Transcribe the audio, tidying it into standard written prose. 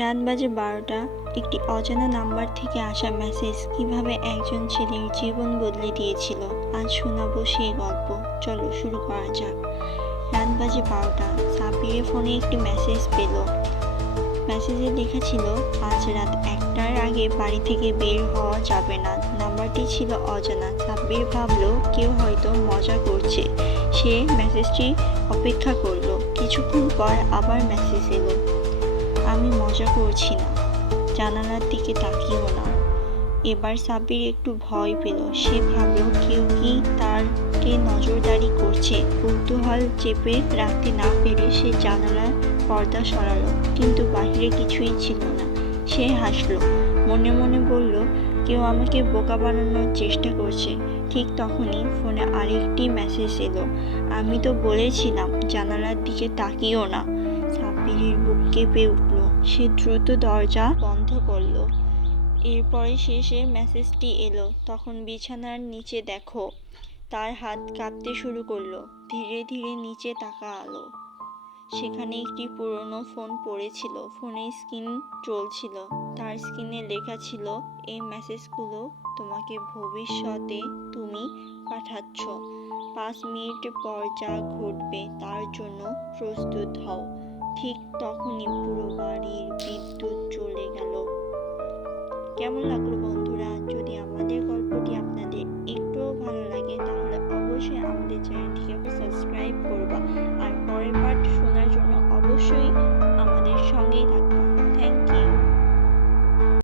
রাত বাজে 12টা। একটি অজানা নাম্বার থেকে আসা মেসেজ কিভাবে একজন ছেলের জীবন বদলে দিয়েছিল, আজ শোনাবো সেই গল্প। চলো শুরু করা যাক। রাত বাজে 12টা। সাব্বিরের ফোনে একটি মেসেজ পেল। মেসেজে লেখা ছিল, আজ রাত 1টার আগে বাড়ি থেকে বের হওয়া যাবে না। নাম্বারটি ছিল অজানা। সাব্বির ভাবলো কেউ হয়তো মজা করছে। সে মেসেজটি অপেক্ষা করলো। কিছুক্ষণ পর আবার মেসেজ এলো, আমি মজা করছি না, জানালার দিকে তাকিও না। এবার সাব্বির একটু ভয় পেল। সে ভাবল কেউ কি তারকে নজরদারি করছে। কৌতূহল চেপে রাখতে না পেরে সে জানালার পর্দা সরালো, কিন্তু বাহিরে কিছুই ছিল না। সে হাসলো, মনে মনে বলল কেউ আমাকে বোকা বানানোর চেষ্টা করছে। ঠিক তখনই ফোনে আরেকটি মেসেজ এলো, আমি তো বলেছিলাম জানালার দিকে তাকিও না। সাব্বিরের বুক কেঁপে উঠল। সে দ্রুত দরজা বন্ধ করলো। এরপরে শেষে মেসেজটি এলো, তখন বিছানার নিচে দেখো। তার হাত কাঁপতে শুরু করলো। ধীরে ধীরে নিচে তাকালো। সেখানে একটি পুরনো ফোন পড়েছিল। ফোনের স্ক্রিন চলছিল। তার স্ক্রিনে লেখা ছিল, এই মেসেজগুলো তোমাকে ভবিষ্যতে তুমি পাঠাচ্ছ। 5 মিনিট পর যা ঘটবে তার জন্য প্রস্তুত হও। ঠিক তখনই পুরো বাড়ির বিদ্যুৎ চলে গেল। কেমন লাগলো বন্ধুরা? যদি আমাদের গল্পটি আপনাদের একটুও ভালো লাগে তাহলে অবশ্যই আমাদের চ্যানেলটিকে সাবস্ক্রাইব করবা। আর পরের পার্ট শোনার জন্য অবশ্যই আমাদের সঙ্গেই থাকবে।